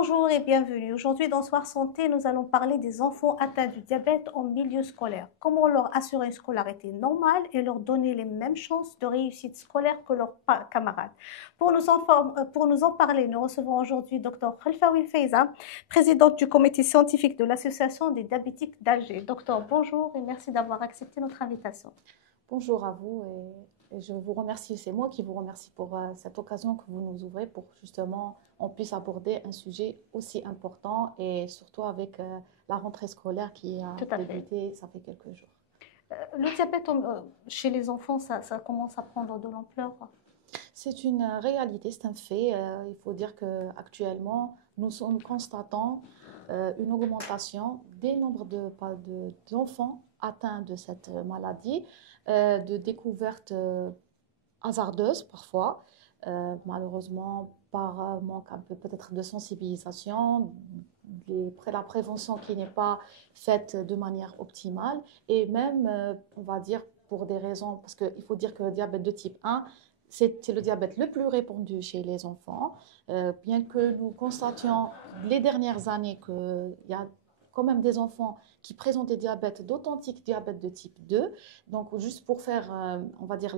Bonjour et bienvenue. Aujourd'hui dans Soir Santé, nous allons parler des enfants atteints du diabète en milieu scolaire. Comment leur assurer une scolarité normale et leur donner les mêmes chances de réussite scolaire que leurs camarades. Pour nous en parler, nous recevons aujourd'hui Dr Khalfaoui Faiza, présidente du comité scientifique de l'Association des diabétiques d'Alger. Docteur, bonjour et merci d'avoir accepté notre invitation. Bonjour à vous et je vous remercie, c'est moi qui vous remercie pour cette occasion que vous nous ouvrez pour justement on puisse aborder un sujet aussi important et surtout avec la rentrée scolaire qui a Tout à fait. débuté, ça fait quelques jours. Le diabète chez les enfants, ça commence à prendre de l'ampleur. C'est une réalité, c'est un fait. Il faut dire qu'actuellement, nous constatons une augmentation des nombres d'enfants atteints de cette maladie, de découvertes hasardeuses parfois, malheureusement par manque un peu peut-être de sensibilisation, la prévention qui n'est pas faite de manière optimale et même, on va dire, pour des raisons, parce qu'il faut dire que le diabète de type 1, c'est le diabète le plus répandu chez les enfants, bien que nous constations les dernières années qu'il y a quand même des enfants qui présentent des diabètes, d'authentiques diabètes de type 2. Donc, juste pour faire, on va dire,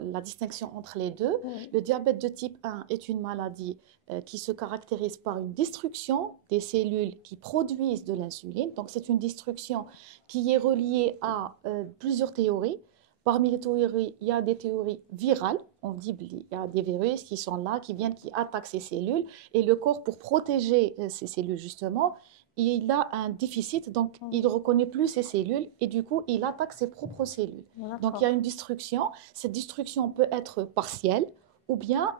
la distinction entre les deux, Oui. le diabète de type 1 est une maladie qui se caractérise par une destruction des cellules qui produisent de l'insuline. Donc, c'est une destruction qui est reliée à plusieurs théories. Parmi les théories, il y a des théories virales. On dit qu'il y a des virus qui sont là, qui viennent, qui attaquent ces cellules. Et le corps, pour protéger ces cellules, justement, il a un déficit, donc il ne reconnaît plus ses cellules et du coup, il attaque ses propres cellules. Donc, il y a une destruction. Cette destruction peut être partielle ou bien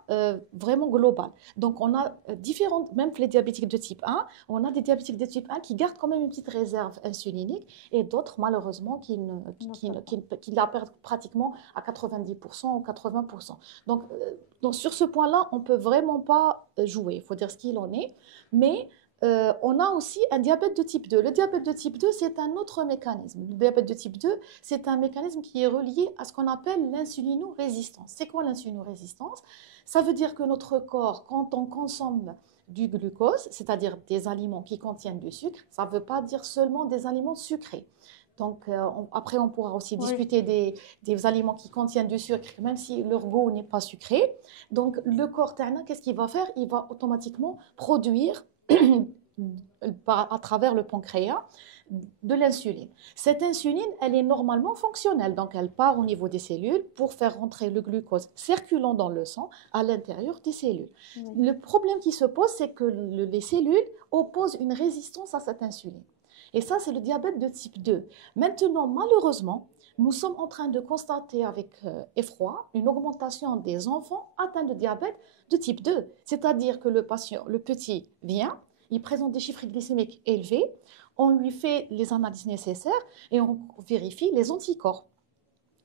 vraiment globale. Donc, on a différentes, même les diabétiques de type 1, on a des diabétiques de type 1 qui gardent quand même une petite réserve insulinique et d'autres, malheureusement, qui la perdent pratiquement à 90% ou 80%. Donc sur ce point-là, on ne peut vraiment pas jouer, il faut dire ce qu'il en est, mais on a aussi un diabète de type 2. Le diabète de type 2, c'est un autre mécanisme. Le diabète de type 2, c'est un mécanisme qui est relié à ce qu'on appelle l'insulinorésistance. C'est quoi l'insulinorésistance? Ça veut dire que notre corps, quand on consomme du glucose, c'est-à-dire des aliments qui contiennent du sucre, ça ne veut pas dire seulement des aliments sucrés. Donc, après, on pourra aussi discuter des aliments qui contiennent du sucre, même si leur goût n'est pas sucré. Donc, le corps ternain, qu'est-ce qu'il va faire? Il va automatiquement produire à travers le pancréas de l'insuline. Cette insuline, elle est normalement fonctionnelle, donc elle part au niveau des cellules pour faire rentrer le glucose circulant dans le sang à l'intérieur des cellules. Le problème qui se pose, c'est que les cellules opposent une résistance à cette insuline. Et ça, c'est le diabète de type 2. Maintenant, malheureusement, nous sommes en train de constater avec effroi une augmentation des enfants atteints de diabète de type 2. C'est-à-dire que le patient, le petit vient, il présente des chiffres glycémiques élevés, on lui fait les analyses nécessaires et on vérifie les anticorps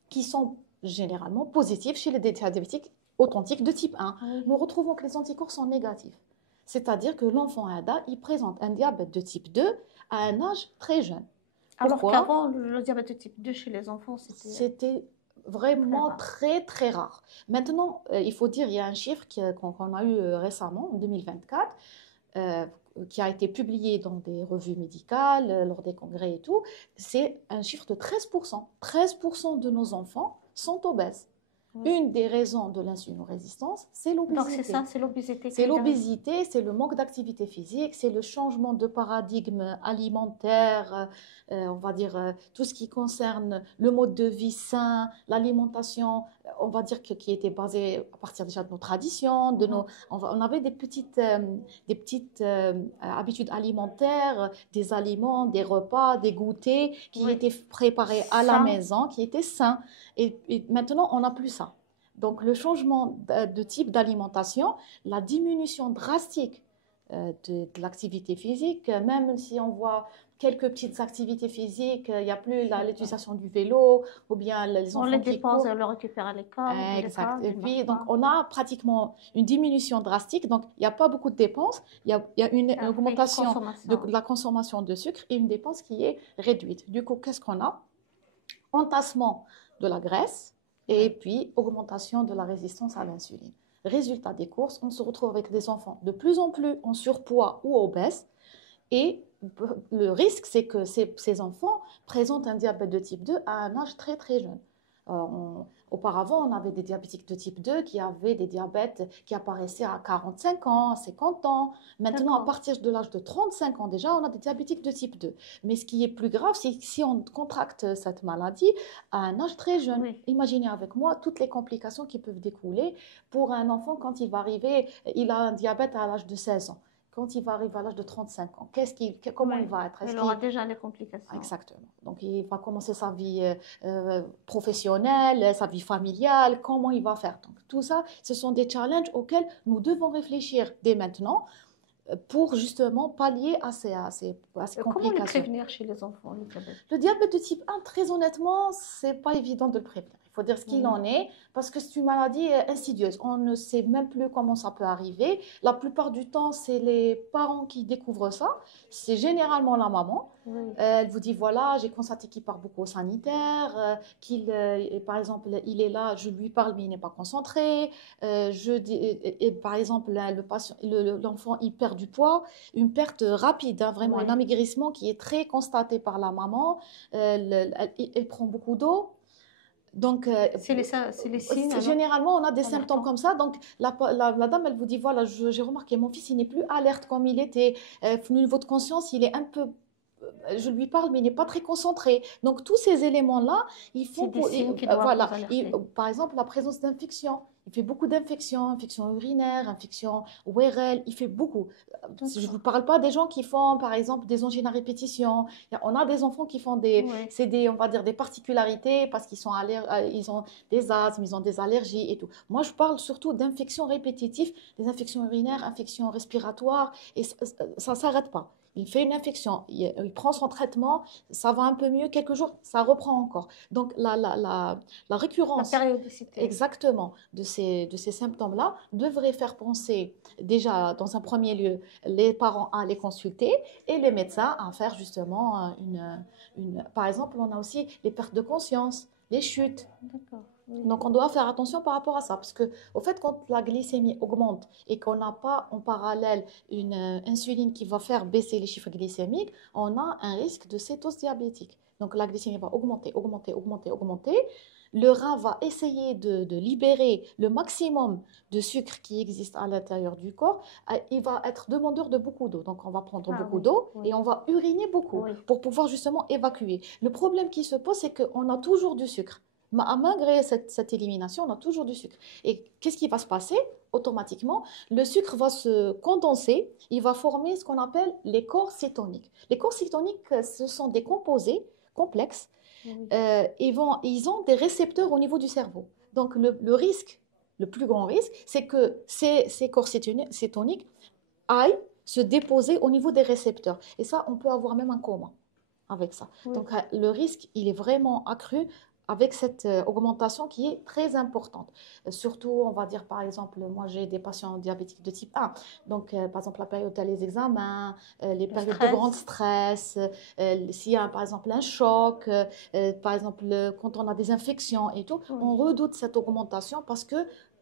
qui sont généralement positifs chez les diabétiques authentiques de type 1. Nous retrouvons que les anticorps sont négatifs. C'est-à-dire que l'enfant ADA, il présente un diabète de type 2 à un âge très jeune. Alors qu'avant, le diabète de type 2 chez les enfants, c'était vraiment très, très rare. Maintenant, il faut dire, il y a un chiffre qu'on a eu récemment, en 2024, qui a été publié dans des revues médicales, lors des congrès et tout. C'est un chiffre de 13%. 13% de nos enfants sont obèses. Une des raisons de l'insulinorésistance, c'est l'obésité. Donc c'est ça, c'est l'obésité. C'est l'obésité, c'est le manque d'activité physique, c'est le changement de paradigme alimentaire, on va dire tout ce qui concerne le mode de vie sain, l'alimentation, on va dire qui était basée à partir déjà de nos traditions, on avait des petites habitudes alimentaires, des aliments, des repas, des goûters qui étaient préparés à la maison, qui étaient sains. Et maintenant, on n'a plus ça. Donc, le changement de type d'alimentation, la diminution drastique de l'activité physique, même si on voit quelques petites activités physiques, il n'y a plus l'utilisation du vélo, ou bien les enfants on les qui dépense courent. et on le récupère à l'école. Exact. Et puis, donc, on a pratiquement une diminution drastique. Donc, il n'y a pas beaucoup de dépenses. Il y a une augmentation de la consommation de sucre et une dépense qui est réduite. Du coup, qu'est-ce qu'on a? Entassement de la graisse et puis augmentation de la résistance à l'insuline. Résultat des courses, on se retrouve avec des enfants de plus en plus en surpoids ou obèses. Et le risque, c'est que ces enfants présentent un diabète de type 2 à un âge très très jeune. Auparavant, on avait des diabétiques de type 2 qui avaient des diabètes qui apparaissaient à 45 ans, à 50 ans. Maintenant, à partir de l'âge de 35 ans déjà, on a des diabétiques de type 2. Mais ce qui est plus grave, c'est si on contracte cette maladie à un âge très jeune. Oui. Imaginez avec moi toutes les complications qui peuvent découler pour un enfant quand il va arriver, il a un diabète à l'âge de 16 ans. Quand il va arriver à l'âge de 35 ans, comment Oui. il va être? Il aura déjà les complications. Exactement. Donc, il va commencer sa vie professionnelle, sa vie familiale, comment il va faire. Donc, tout ça, ce sont des challenges auxquels nous devons réfléchir dès maintenant pour justement pallier à ces Comment les complications. prévenir chez les enfants, le diabète? Le diabète de type 1, très honnêtement, c'est pas évident de le prévenir. Il faut dire ce qu'il en est, parce que c'est une maladie insidieuse. On ne sait même plus comment ça peut arriver. La plupart du temps, c'est les parents qui découvrent ça. C'est généralement la maman. Oui. Elle vous dit, voilà, j'ai constaté qu'il part beaucoup au sanitaire, par exemple, il est là, je lui parle, mais il n'est pas concentré. Par exemple, l'enfant, il perd du poids, une perte rapide, hein, vraiment Oui. un amaigrissement qui est très constaté par la maman. Elle prend beaucoup d'eau. Donc, C'est les signes, alors? généralement, on a des Alertants. symptômes comme ça. Donc, la dame, elle vous dit, voilà, j'ai remarqué, mon fils, il n'est plus alerte comme il était. Au niveau de conscience, il est un peu... Je lui parle, mais il n'est pas très concentré. Donc, tous ces éléments-là, il faut... C'est des signes qui doivent voilà. vous alerter. Par exemple, la présence d'infections. Il fait beaucoup d'infections, infections urinaires, infections ORL, il fait beaucoup. Je ne vous parle pas des gens qui font, par exemple, des angines à répétition. On a des enfants qui font Oui. on va dire, des particularités parce qu'ils ils ont des asthmes, ils ont des allergies et tout. Moi, je parle surtout d'infections répétitives, des infections urinaires, infections respiratoires, et ça ne s'arrête pas. Il fait une infection, il prend son traitement, ça va un peu mieux, quelques jours, ça reprend encore. Donc, la récurrence, La périodicité. exactement, de ces symptômes-là devrait faire penser, déjà, dans un premier lieu, les parents à les consulter et les médecins à faire justement Par exemple, on a aussi les pertes de conscience, les chutes. D'accord. Oui. Donc, on doit faire attention par rapport à ça. Parce que, au fait, quand la glycémie augmente et qu'on n'a pas en parallèle une insuline qui va faire baisser les chiffres glycémiques, on a un risque de cétose diabétique. Donc, la glycémie va augmenter, augmenter, augmenter, augmenter. Le rein va essayer de libérer le maximum de sucre qui existe à l'intérieur du corps. Il va être demandeur de beaucoup d'eau. Donc, on va prendre beaucoup d'eau et on va uriner beaucoup pour pouvoir justement évacuer. Le problème qui se pose, c'est qu'on a toujours du sucre. Malgré cette élimination, on a toujours du sucre. Et qu'est-ce qui va se passer? Automatiquement, le sucre va se condenser, il va former ce qu'on appelle les corps cétoniques. Les corps cétoniques, ce sont des composés complexes. Ils ont des récepteurs au niveau du cerveau. Donc, le risque, le plus grand risque, c'est que ces corps cétoniques aillent se déposer au niveau des récepteurs. Et ça, on peut avoir même un coma avec ça. Donc, le risque, il est vraiment accru avec cette augmentation qui est très importante. Surtout, on va dire par exemple, moi j'ai des patients diabétiques de type 1, donc par exemple la période des examens, les périodes de grand stress, s'il y a par exemple un choc, par exemple quand on a des infections et tout, on redoute cette augmentation parce que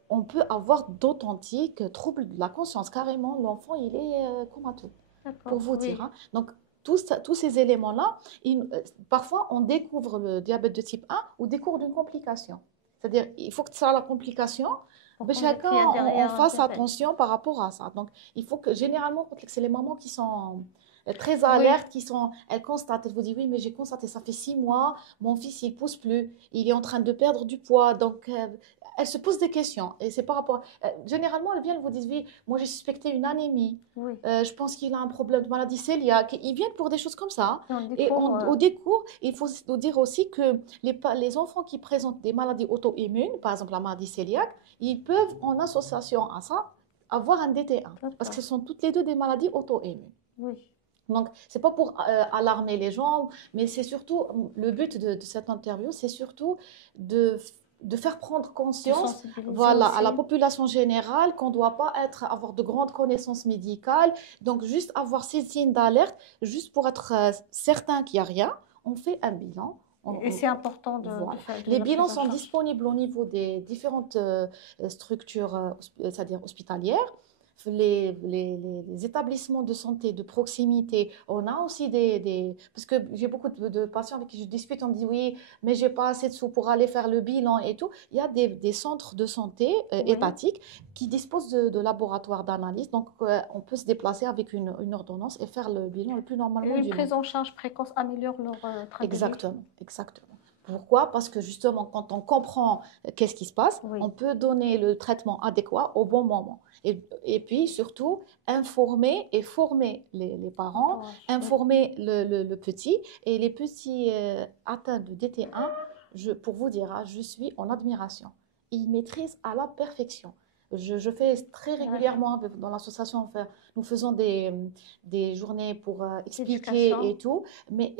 on peut avoir d'authentiques troubles de la conscience. Carrément, l'enfant il est comateux, pour vous dire. Hein. Donc, tous ces éléments-là, parfois on découvre le diabète de type 1 ou découvre d'une complication. C'est-à-dire, il faut que ça la complication, mais chacun on fasse attention par rapport à ça. Donc, il faut que, généralement, c'est les mamans qui sont très alertes, elles constatent, elles vous disent, oui, mais j'ai constaté, ça fait 6 mois, mon fils, il ne pousse plus, il est en train de perdre du poids, donc elles se posent des questions. Et c'est par rapport. Généralement, elles viennent vous dire, oui, moi j'ai suspecté une anémie. Je pense qu'il a un problème de maladie cœliaque. Ils viennent pour des choses comme ça. Et au décours, il faut dire aussi que les enfants qui présentent des maladies auto-immunes, par exemple la maladie cœliaque, ils peuvent, en association à ça, avoir un DT1. Parce que ce sont toutes les deux des maladies auto-immunes. Donc, ce n'est pas pour alarmer les gens, mais c'est surtout, le but de cette interview, c'est surtout de faire prendre conscience à la population générale qu'on ne doit pas avoir de grandes connaissances médicales. Donc, juste avoir ces signes d'alerte, juste pour être certain qu'il n'y a rien, on fait un bilan, Et c'est important de Voilà. faire de Les la bilans prise en sont charge. disponibles au niveau des différentes structures, c'est-à-dire hospitalières. Les établissements de santé de proximité, on a aussi parce que j'ai beaucoup de patients avec qui je discute, on me dit oui, mais j'ai pas assez de sous pour aller faire le bilan et tout. Il y a des centres de santé Oui. étatiques qui disposent de laboratoires d'analyse, donc on peut se déplacer avec une ordonnance et faire le bilan le plus Et normalement une du monde. prise en charge précoce améliore leur train de vie. Exactement, exactement. Pourquoi? Parce que justement, quand on comprend qu'est-ce qui se passe, on Oui. peut donner le traitement adéquat au bon moment. Et puis surtout, informer et former les parents, Entourage. Oui. informer le petit. Et les petits atteints de DT1, pour vous dire, hein, je suis en admiration. Ils maîtrisent à la perfection. Je fais très Ouais. régulièrement dans l'association, nous faisons des journées pour expliquer et Éducation. tout, mais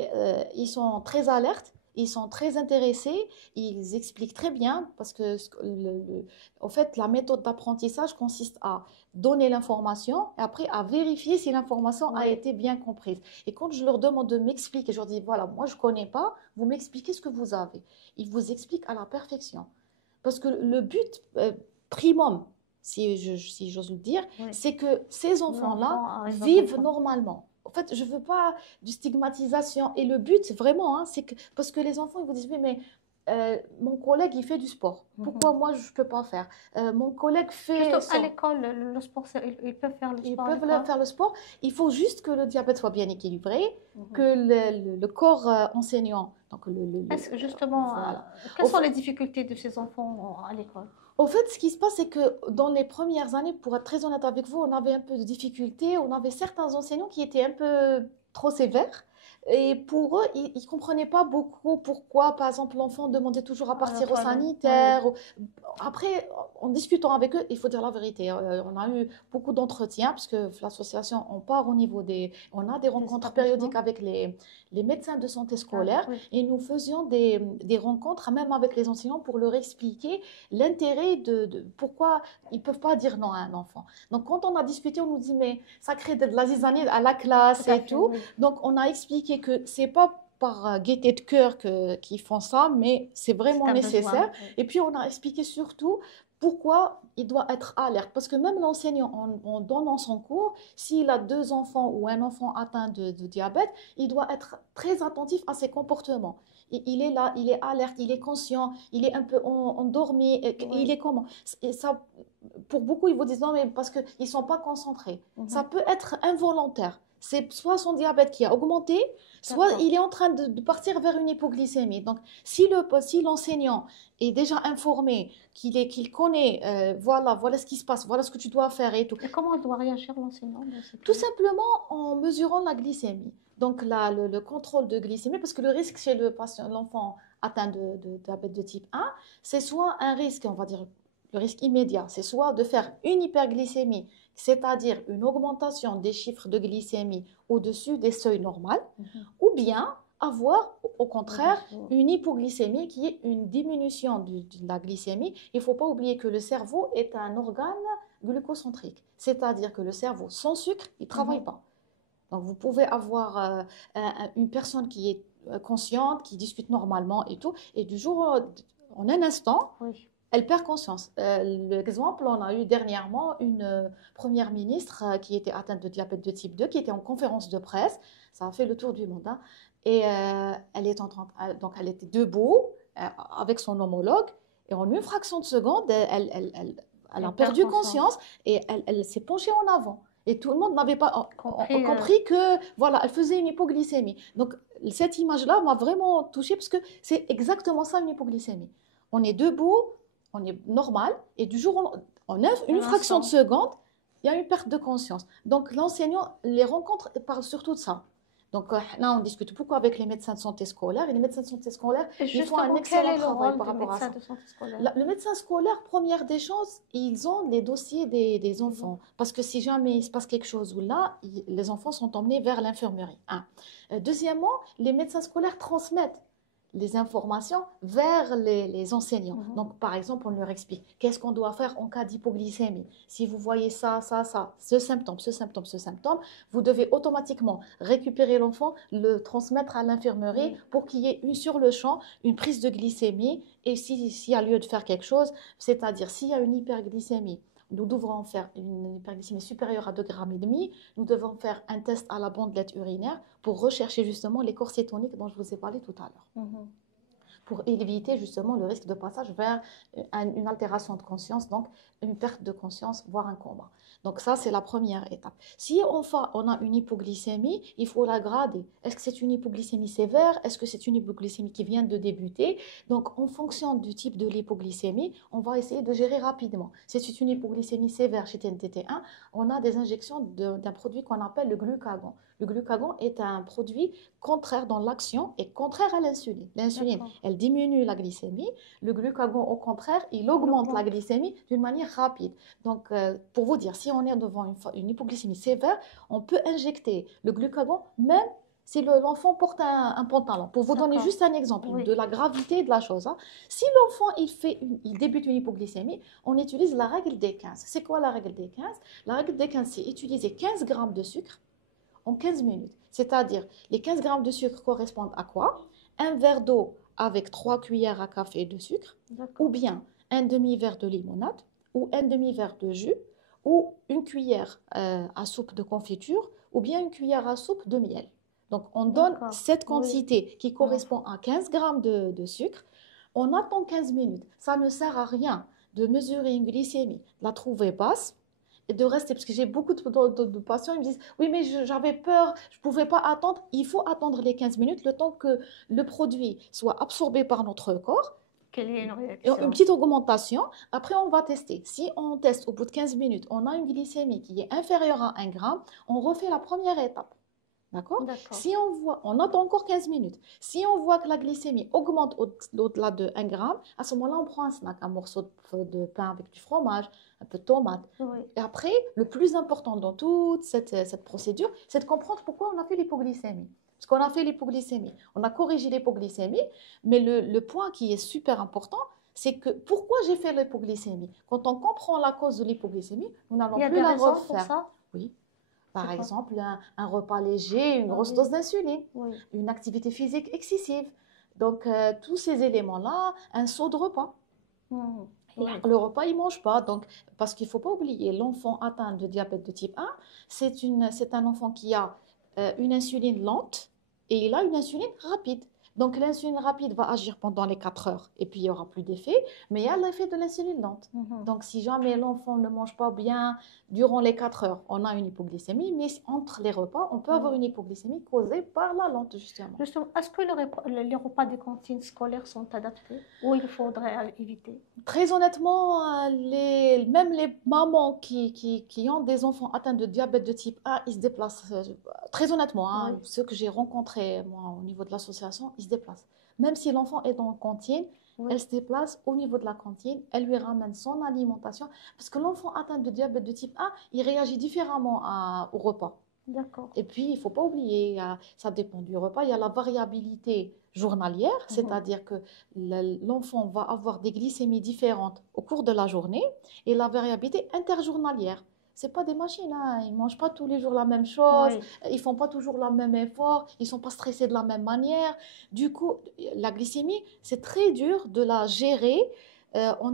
ils sont très alertes, ils sont très intéressés, ils expliquent très bien parce que en fait, la méthode d'apprentissage consiste à donner l'information et après à vérifier si l'information a Oui. été bien comprise. Et quand je leur demande de m'expliquer, je leur dis, voilà, moi je ne connais pas, vous m'expliquez ce que vous avez. Ils vous expliquent à la perfection. Parce que le but primum, si j'ose le dire, Oui. c'est que ces enfants-là L'enfant arrive à bon vivent point. normalement. En fait, je ne veux pas de stigmatisation. Et le but, vraiment, hein, c'est que, parce que les enfants, ils vous disent, oui, mais mon collègue, il fait du sport. Pourquoi moi, je ne peux pas faire? Mon collègue fait Juste à son... l'école, le sport, ils peuvent faire le Ils sport à peuvent l'école. faire le sport. Il faut juste que le diabète soit bien équilibré, que Mhm. le corps enseignant, donc Justement, voilà. quelles Au sont fait, les difficultés de ces enfants à l'école? Au fait, ce qui se passe, c'est que dans les premières années, pour être très honnête avec vous, on avait un peu de difficultés. On avait certains enseignants qui étaient un peu trop sévères. Et pour eux, ils ne comprenaient pas beaucoup pourquoi, par exemple, l'enfant demandait toujours à À la partir au toilette, oui. sanitaire. Après, en discutant avec eux, il faut dire la vérité. On a eu beaucoup d'entretiens, parce que l'association, on part au niveau des... On a des Des rencontres périodiques établissements. avec les médecins de santé Ah, scolaire. oui. Et nous faisions des rencontres, même avec les enseignants, pour leur expliquer l'intérêt pourquoi ils ne peuvent pas dire non à un enfant. Donc, quand on a discuté, on nous dit, mais ça crée de la zizanie à la Tout classe à et fait, tout. oui. Donc, on a expliqué que c'est pas par gaieté de cœur qu'ils font ça, mais c'est C'est vraiment un nécessaire. besoin. Oui. Et puis, on a expliqué surtout pourquoi il doit être alerte. Parce que même l'enseignant, en donnant son cours, s'il a deux enfants ou un enfant atteint de diabète, il doit être très attentif à ses comportements. Il est là, il est alerte, il est conscient, il est un peu endormi, il Oui. est comment? Et ça, pour beaucoup, ils vous disent non, mais parce qu'ils ne sont pas concentrés. Ça Mhm. peut être involontaire. C'est soit son diabète qui a augmenté, soit D'accord. il est en train de partir vers une hypoglycémie. Donc, si l'enseignant est déjà informé, qu'il connaît, voilà ce qui se passe, voilà ce que tu dois faire et tout, Et comment elle doit réagir l'enseignant dans ce tout cas-là? simplement en mesurant la glycémie. Donc, le contrôle de glycémie, parce que le risque chez le patient, l'enfant atteint de diabète de type 1, c'est soit un risque, on va dire, le risque immédiat, c'est soit de faire une hyperglycémie, c'est-à-dire une augmentation des chiffres de glycémie au-dessus des seuils normaux, Mhm. ou bien avoir au contraire Au-dessous. une hypoglycémie qui est une diminution de la glycémie. Il ne faut pas oublier que le cerveau est un organe glucocentrique, c'est-à-dire que le cerveau sans sucre, il ne travaille Mhm. pas. Donc vous pouvez avoir une personne qui est consciente, qui discute normalement et tout, et du jour en un instant, Oui. elle perd conscience. L'exemple, on a eu dernièrement une première ministre qui était atteinte de diabète de type 2, qui était en conférence de presse. Ça a fait le tour du monde, hein. Et elle est donc elle était debout avec son homologue. Et en une fraction de seconde, elle a Elle perd perdu conscience. conscience et elle s'est penchée en avant. Et tout le monde n'avait pas Compris. compris que voilà, elle faisait une hypoglycémie. Donc cette image-là m'a vraiment touchée parce que c'est exactement ça une hypoglycémie. On est debout, on est normal, et du jour en une Un fraction de instant. seconde, il y a une perte de conscience. Donc l'enseignant, les rencontres parlent surtout de ça. Donc là, on discute beaucoup avec les médecins de santé scolaire, et les médecins de santé scolaire, Et ils font un justement, quel excellent est le travail rôle par du rapport à médecin ça. de santé scolaire? Le médecin scolaire, première des choses, ils ont les dossiers des Mhm. enfants. Parce que si jamais il se passe quelque chose ou là, les enfants sont emmenés vers l'infirmerie. Un. Deuxièmement, les médecins scolaires transmettent les informations vers les enseignants. Donc, par exemple, on leur explique qu'est-ce qu'on doit faire en cas d'hypoglycémie. Si vous voyez ça, ce symptôme, vous devez automatiquement récupérer l'enfant, le transmettre à l'infirmerie pour qu'il y ait sur le champ une prise de glycémie. Et s'il y a lieu de faire quelque chose, c'est-à-dire s'il y a une hyperglycémie, nous devrons faire une hyperglycémie supérieure à 2,5 grammes, nous devons faire un test à la bandelette urinaire pour rechercher justement les corps cétoniques dont je vous ai parlé tout à l'heure. Pour éviter justement le risque de passage vers une altération de conscience, donc une perte de conscience, voire un coma. Donc ça, c'est la première étape. Si on a une hypoglycémie, il faut la grader. Est-ce que c'est une hypoglycémie sévère? Est-ce que c'est une hypoglycémie qui vient de débuter? Donc, en fonction du type de l'hypoglycémie, on va essayer de gérer rapidement. Si c'est une hypoglycémie sévère chez TNTT1, on a des injections d'un produit qu'on appelle le glucagon. Le glucagon est un produit contraire dans l'action et contraire à l'insuline. L'insuline, elle diminue la glycémie. Le glucagon, au contraire, il augmente la glycémie d'une manière rapide. Donc, pour vous dire, si on est devant une hypoglycémie sévère, on peut injecter le glucagon même si l'enfant porte un pantalon. Pour vous donner juste un exemple de la gravité de la chose. Si l'enfant il débute une hypoglycémie, on utilise la règle des 15. C'est quoi la règle des 15? La règle des 15, c'est utiliser 15 grammes de sucre en 15 minutes. C'est-à-dire, les 15 grammes de sucre correspondent à quoi? Un verre d'eau avec 3 cuillères à café de sucre, ou bien un demi-verre de limonade, ou un demi-verre de jus, ou une cuillère à soupe de confiture, ou bien une cuillère à soupe de miel. Donc, on donne cette quantité qui correspond à 15 grammes de sucre. On attend 15 minutes. Ça ne sert à rien de mesurer une glycémie, de la trouver basse, et de rester, parce que j'ai beaucoup de patients, ils me disent oui, mais j'avais peur, je ne pouvais pas attendre. Il faut attendre les 15 minutes, le temps que le produit soit absorbé par notre corps. Quelle est une réaction? Une petite augmentation. Après, on va tester. Si on teste au bout de 15 minutes, on a une glycémie qui est inférieure à 1 gramme, on refait la première étape. D'accord? Si on voit, on attend encore 15 minutes. Si on voit que la glycémie augmente au-delà de 1 gramme, à ce moment-là, on prend un snack, un morceau de pain avec du fromage, un peu de tomate. Et après, le plus important dans toute cette procédure, c'est de comprendre pourquoi on a fait l'hypoglycémie. Parce qu'on a fait l'hypoglycémie, on a corrigé l'hypoglycémie, mais le point qui est super important, c'est que pourquoi j'ai fait l'hypoglycémie? Quand on comprend la cause de l'hypoglycémie, nous n'allons plus la refaire. Pour ça? Oui. Par exemple, un repas léger, une grosse dose d'insuline, une activité physique excessive. Donc, tous ces éléments-là, un saut de repas. Le repas, il ne mange pas. Donc, parce qu'il ne faut pas oublier, l'enfant atteint de diabète de type 1, c'est un enfant qui a une insuline lente et il a une insuline rapide. Donc, l'insuline rapide va agir pendant les 4 heures et puis il n'y aura plus d'effet, mais il y a l'effet de l'insuline lente. Donc, si jamais l'enfant ne mange pas bien durant les 4 heures, on a une hypoglycémie, mais entre les repas, on peut avoir une hypoglycémie causée par la lente, justement. Est-ce que les repas des cantines scolaires sont adaptés ou il faudrait éviter? Très honnêtement, même les mamans qui ont des enfants atteints de diabète de type 1, ils se déplacent. Très honnêtement, ceux que j'ai rencontrés moi, au niveau de l'association, ils se déplacent. Même si l'enfant est dans la cantine, elle se déplace au niveau de la cantine, elle lui ramène son alimentation. Parce que l'enfant atteint de diabète de type 1, il réagit différemment au repas. D'accord. Et puis, il ne faut pas oublier, ça dépend du repas, il y a la variabilité journalière, c'est-à-dire que l'enfant va avoir des glycémies différentes au cours de la journée, et la variabilité interjournalière. Ce n'est pas des machines, ils ne mangent pas tous les jours la même chose, ils ne font pas toujours le même effort, ils ne sont pas stressés de la même manière. Du coup, la glycémie, c'est très dur de la gérer en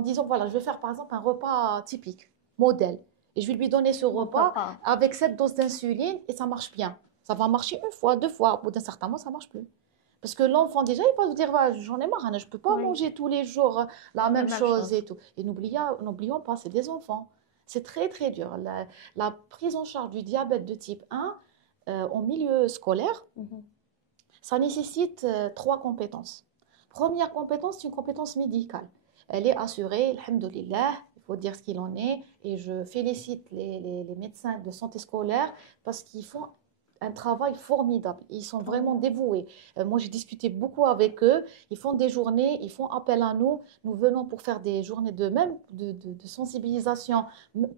disant, voilà, je vais faire par exemple un repas typique, modèle. Et je vais lui donner ce repas avec cette dose d'insuline et ça marche bien. Ça va marcher une fois, 2 fois. Au bout d'un certain moment, ça ne marche plus. Parce que l'enfant, déjà, il va se dire j'en ai marre, je ne peux pas manger tous les jours la même chose et tout. Et n'oublions pas, c'est des enfants. C'est très, très dur. La prise en charge du diabète de type 1 en milieu scolaire, ça nécessite 3 compétences. Première compétence, c'est une compétence médicale. Elle est assurée, alhamdoulilah. Il faut dire ce qu'il en est, et je félicite les médecins de santé scolaire parce qu'ils font un travail formidable. Ils sont vraiment dévoués. Moi, j'ai discuté beaucoup avec eux. Ils font des journées, ils font appel à nous. Nous venons pour faire des journées de même, de sensibilisation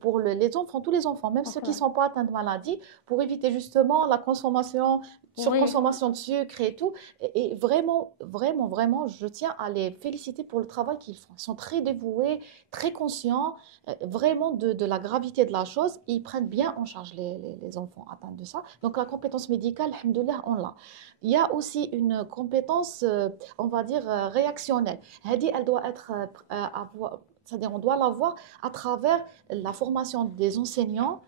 pour les enfants, tous les enfants, même ceux qui ne sont pas atteints de maladie, pour éviter justement la consommation, surconsommation de sucre et tout. Et vraiment, vraiment, vraiment, je tiens à les féliciter pour le travail qu'ils font. Ils sont très dévoués, très conscients, vraiment de la gravité de la chose. Ils prennent bien en charge les enfants atteints de ça. Donc, la compétence médicale, alhamdoulilah, on l'a. Il y a aussi une compétence, on va dire, réactionnelle. Elle doit être, c'est-à-dire on doit l'avoir à travers la formation des enseignants,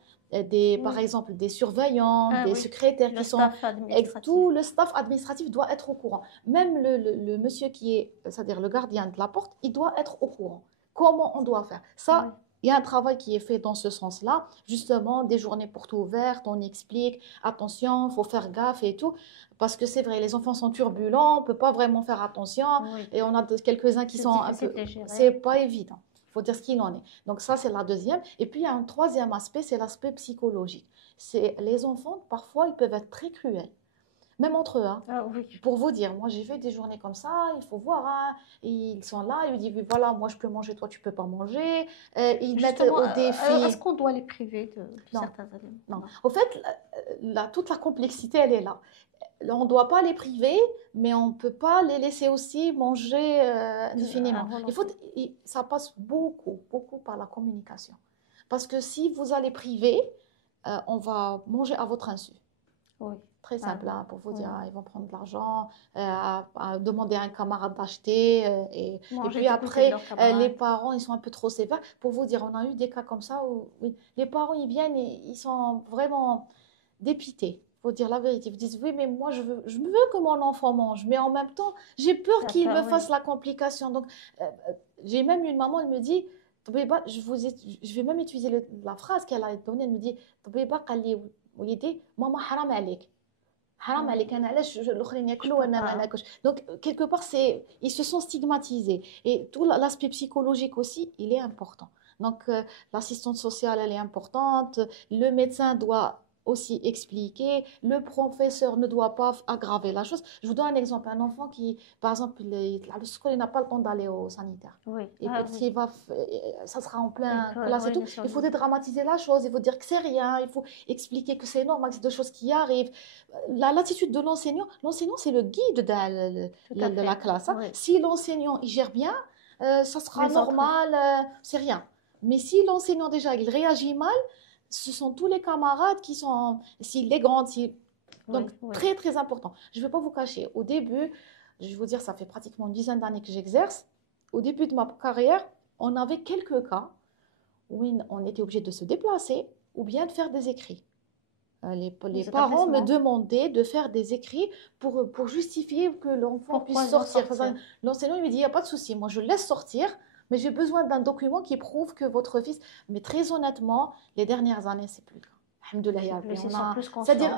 par exemple des surveillants, des secrétaires qui sont... Et tout le staff administratif doit être au courant. Même le monsieur qui est, c'est-à-dire le gardien de la porte, il doit être au courant. Comment on doit faire ça? Il y a un travail qui est fait dans ce sens-là, justement, des journées portes ouvertes, on explique, attention, il faut faire gaffe et tout, parce que c'est vrai, les enfants sont turbulents, on ne peut pas vraiment faire attention, et on a quelques-uns qui sont un peu... C'est pas évident, il faut dire ce qu'il en est. Donc ça, c'est la deuxième. Et puis, il y a un troisième aspect, c'est l'aspect psychologique. C'est les enfants, parfois, ils peuvent être très cruels. Même entre eux, hein. Pour vous dire, moi j'ai fait des journées comme ça, il faut voir, hein. Ils sont là, ils disent voilà, moi je peux manger, toi tu peux pas manger. Ils mettent au défi. Est-ce qu'on doit les priver de certains aliments? Non. Au fait, toute la complexité, elle est là. On ne doit pas les priver, mais on ne peut pas les laisser aussi manger indéfiniment. Ça passe beaucoup, beaucoup par la communication. Parce que si vous allez priver, on va manger à votre insu. Oui. Très simple, hein, pour vous dire, ils vont prendre de l'argent, à demander à un camarade d'acheter. Et puis après, les parents, ils sont un peu trop sévères. Pour vous dire, on a eu des cas comme ça où les parents, ils viennent et ils sont vraiment dépités. Il faut dire la vérité. Ils disent, oui, mais moi, je veux que mon enfant mange. Mais en même temps, j'ai peur qu'il me fasse la complication. Donc, j'ai même une maman, elle me dit, je vais même utiliser la phrase qu'elle a donnée. Elle me dit, maman, haram alik. Donc, quelque part, ils se sont stigmatisés. Et tout l'aspect psychologique aussi, il est important. Donc, l'assistante sociale, elle est importante. Le médecin doit aussi expliquer. Le professeur ne doit pas aggraver la chose. Je vous donne un exemple. Un enfant qui, par exemple, il n'a pas le temps d'aller au sanitaire. Et ça sera en plein classe et tout. Il faut dédramatiser la chose. Il faut dire que c'est rien. Il faut expliquer que c'est normal, que c'est des choses qui arrivent. L'attitude de l'enseignant, c'est le guide de la classe. Hein. Si l'enseignant il gère bien, ça sera normal, c'est rien. Mais si l'enseignant déjà il réagit mal, ce sont tous les camarades qui sont, s'il est grand, donc très très important. Je ne vais pas vous cacher, au début, je vais vous dire, ça fait pratiquement une dizaine d'années que j'exerce. Au début de ma carrière, on avait quelques cas où on était obligé de se déplacer ou bien de faire des écrits. Les parents me demandaient de faire des écrits pour justifier que l'enfant puisse sortir. L'enseignant il me dit, il n'y a pas de souci, moi je laisse sortir, mais j'ai besoin d'un document qui prouve que votre fils... Mais très honnêtement, les dernières années, c'est plus le cas. Alhamdoulilah. C'est-à-dire,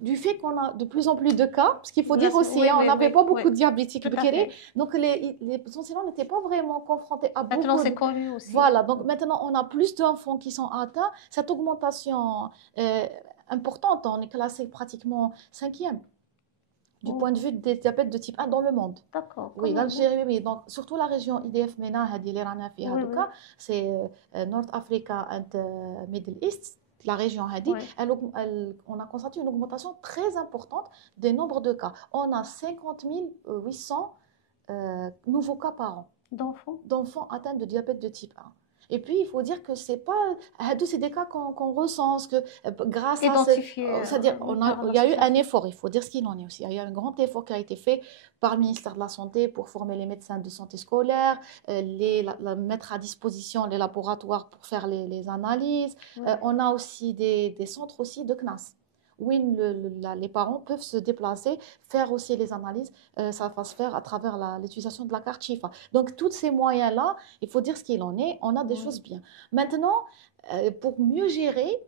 du fait qu'on a de plus en plus de cas, parce qu'il faut dire aussi, on n'avait pas beaucoup de diabétiques, donc les enseignants n'étaient pas vraiment confrontés à beaucoup. Maintenant, c'est connu aussi. Voilà, donc maintenant, on a plus d'enfants qui sont atteints. Cette augmentation importante, on est classé pratiquement 5e du point de vue des diabètes de type 1 dans le monde. D'accord. Oui, l'Algérie, oui. Donc, surtout la région IDF MENA, c'est North Africa and Middle East, la région Hadi, on a constaté une augmentation très importante des nombres de cas. On a 50 800 nouveaux cas par an d'enfants atteints de diabète de type 1. Et puis, il faut dire que c'est des cas qu'on recense, que grâce à... C'est-à-dire, il y a eu un effort, il faut dire ce qu'il en est aussi. Il y a eu un grand effort qui a été fait par le ministère de la Santé pour former les médecins de santé scolaire, mettre à disposition les laboratoires pour faire les analyses. On a aussi des centres aussi de CNAS. où les parents peuvent se déplacer, faire aussi les analyses. Ça va se faire à travers l'utilisation de la carte Chifa. Donc, tous ces moyens-là, il faut dire ce qu'il en est, on a des choses bien. Maintenant, pour mieux gérer,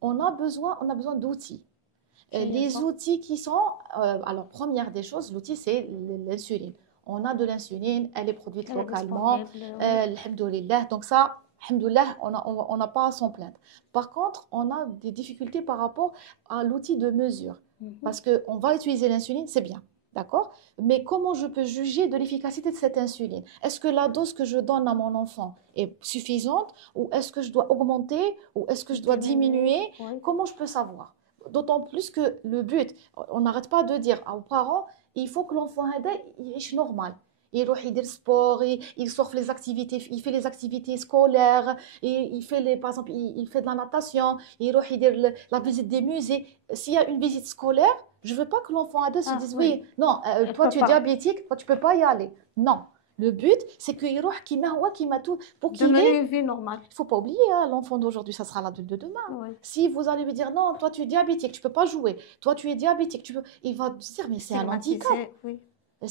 on a besoin d'outils. Les outils qui sont... alors, première des choses, l'outil, c'est l'insuline. On a de l'insuline, elle est produite localement. Alhamdoulilah. Donc ça, Alhamdoulilah, on n'a pas à s'en plaindre. Par contre, on a des difficultés par rapport à l'outil de mesure. Parce qu'on va utiliser l'insuline, c'est bien, d'accord? Mais comment je peux juger de l'efficacité de cette insuline? Est-ce que la dose que je donne à mon enfant est suffisante? Ou est-ce que je dois augmenter? Ou est-ce que je dois diminuer? Oui. Comment je peux savoir? D'autant plus que le but, on n'arrête pas de dire aux parents, il faut que l'enfant il riche normal. Il fait du sport, il sort les activités, il fait les activités scolaires, il fait par exemple, il fait de la natation, il fait la visite des musées. S'il y a une visite scolaire, je ne veux pas que l'enfant se dise oui, non, toi tu es diabétique, toi tu ne peux pas y aller. Non. Le but, c'est qu'il y tout pour qu'il ait une vie normale. Il ne faut pas oublier, hein, l'enfant d'aujourd'hui, ça sera l'adulte de demain. Oui. Si vous allez lui dire non, toi tu es diabétique, tu ne peux pas jouer, toi tu es diabétique, il va se dire mais c'est un handicap. Oui.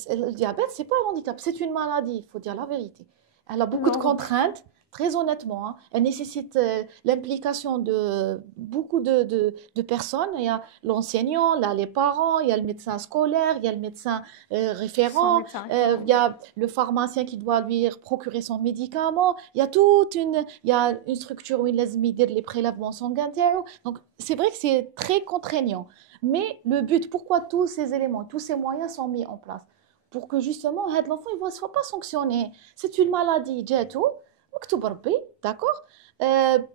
Le diabète, ce n'est pas un handicap, c'est une maladie, il faut dire la vérité. Elle a beaucoup de contraintes, très honnêtement. Hein. Elle nécessite l'implication de beaucoup de personnes. Il y a l'enseignant, les parents, il y a le médecin scolaire, il y a le médecin référent, il y a le pharmacien qui doit lui procurer son médicament. Il y a une structure où il laisse les prélèvements sanguins. Donc, c'est vrai que c'est très contraignant. Mais le but, pourquoi tous ces éléments, tous ces moyens sont mis en place? Pour que justement l'enfant ne soit pas sanctionné. C'est une maladie, d'accord?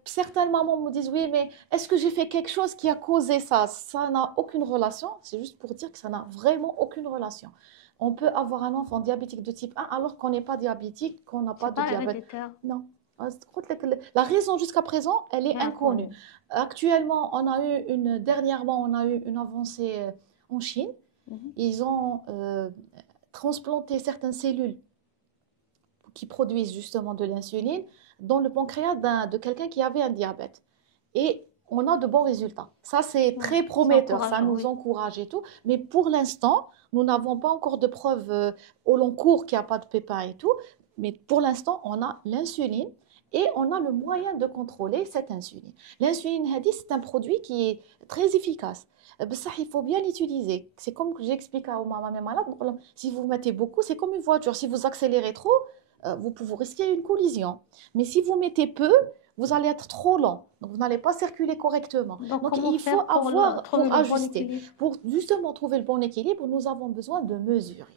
Certaines mamans me disent oui, mais est-ce que j'ai fait quelque chose qui a causé ça? Ça n'a aucune relation. C'est juste pour dire que ça n'a vraiment aucune relation. On peut avoir un enfant diabétique de type 1 alors qu'on n'est pas diabétique, qu'on n'a pas de diabète. Non. La raison jusqu'à présent, elle est inconnue. Actuellement, dernièrement, on a eu une avancée en Chine. Ils ont transplanté certaines cellules qui produisent justement de l'insuline dans le pancréas de quelqu'un qui avait un diabète. Et on a de bons résultats. Ça, c'est très prometteur, ça nous encourage et tout. Mais pour l'instant, nous n'avons pas encore de preuves au long cours qu'il n'y a pas de pépins et tout. Mais pour l'instant, on a l'insuline et on a le moyen de contrôler cette insuline. L'insuline, c'est un produit qui est très efficace. Ça, il faut bien l'utiliser. C'est comme que j'explique à ma mère malade. Si vous mettez beaucoup, c'est comme une voiture. Si vous accélérez trop, vous risquez une collision. Mais si vous mettez peu, vous allez être trop lent. Donc, vous n'allez pas circuler correctement. Donc il faut pour ajuster. Pour justement trouver le bon équilibre, nous avons besoin de mesurer.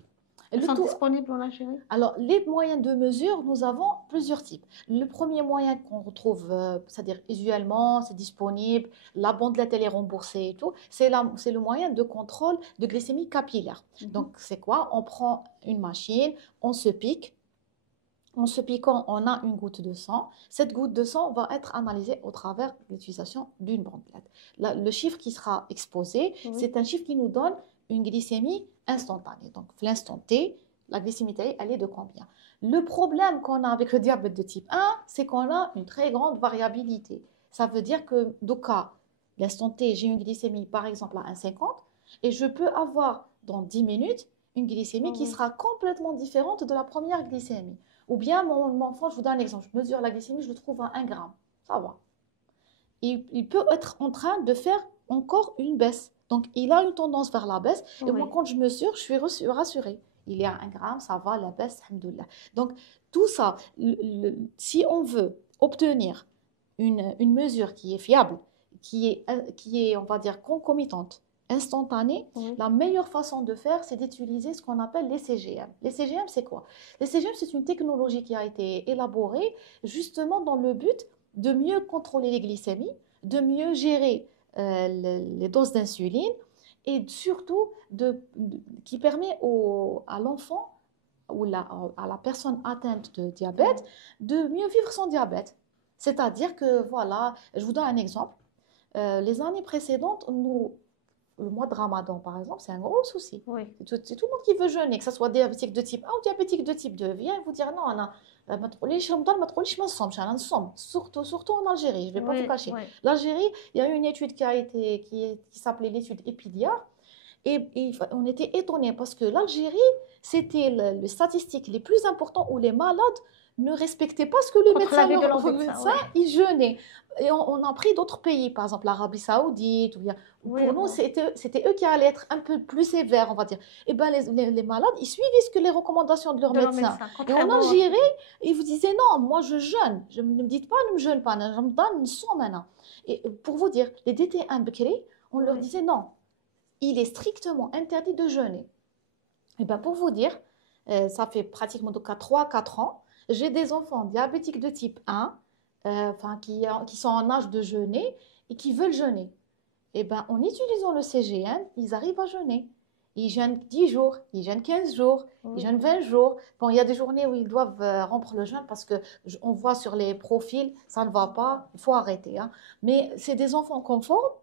Elles sont disponibles en Algérie? Alors, les moyens de mesure, nous avons plusieurs types. Le premier moyen qu'on retrouve, c'est-à-dire usuellement, c'est disponible, la bandelette elle est remboursée et tout, c'est le moyen de contrôle de glycémie capillaire. Donc, c'est quoi? On prend une machine, on se pique. En se piquant, on a une goutte de sang. Cette goutte de sang va être analysée au travers de l'utilisation d'une bandelette. Le chiffre qui sera exposé, c'est un chiffre qui nous donne une glycémie instantanée. Donc, l'instant T, la glycémie T, elle est de combien? Le problème qu'on a avec le diabète de type 1, c'est qu'on a une très grande variabilité. Ça veut dire que, dans le cas, l'instant T, j'ai une glycémie, par exemple, à 1,50 et je peux avoir, dans 10 minutes, une glycémie qui sera complètement différente de la première glycémie. Ou bien, mon enfant, je vous donne un exemple, je mesure la glycémie, je le trouve à 1 gramme. Ça va. Il peut être en train de faire encore une baisse. Donc, il a une tendance vers la baisse. Et moi, quand je mesure, je suis rassurée. Il est à 1 gramme, ça va, la baisse, alhamdoulilah. Donc, tout ça, si on veut obtenir une mesure qui est fiable, qui est, on va dire, concomitante, instantanée, la meilleure façon de faire, c'est d'utiliser ce qu'on appelle les CGM. Les CGM, c'est quoi? Les CGM, c'est une technologie qui a été élaborée justement dans le but de mieux contrôler les glycémies, de mieux gérer les doses d'insuline et surtout qui permet à l'enfant ou à la personne atteinte de diabète de mieux vivre son diabète. C'est-à-dire que, voilà, je vous donne un exemple. Les années précédentes, le mois de Ramadan, par exemple, c'est un gros souci. C'est tout le monde qui veut jeûner, que ce soit diabétique de type 1 ou diabétique de type 2. Vient vous dire non, surtout en Algérie, je ne vais pas vous cacher. L'Algérie, il y a eu une étude qui s'appelait l'étude Epidia, et on était étonnés parce que l'Algérie, c'était les statistiques les plus importantes où les malades ne respectaient pas ce que le Contre l'avis de leur le médecin, médecin, il jeûnait. Et on a pris d'autres pays, par exemple l'Arabie Saoudite, ou bien, oui, pour nous, oui. c'était eux qui allaient être un peu plus sévères, on va dire. Et ben les malades, ils suivaient ce que les recommandations de leur De leur médecin. médecin, Et en contrairement à... Algérie, ils vous disaient non, moi je jeûne. Ne me dites pas ne me jeûne pas, je me donne une somme maintenant. Et pour vous dire, les DT1 Bekri, on leur Oui. disait non, il est strictement interdit de jeûner. Et ben pour vous dire, ça fait pratiquement donc à 3-4 ans, j'ai des enfants diabétiques de type 1, enfin, qui sont en âge de jeûner et qui veulent jeûner. Et ben en utilisant le CGM, ils arrivent à jeûner. Ils jeûnent 10 jours, ils jeûnent 15 jours, ils Oui, jeûnent 20 jours. Bon, il y a des journées où ils doivent rompre le jeûne parce que on voit sur les profils, ça ne va pas, il faut arrêter, hein. Mais c'est des enfants conformes,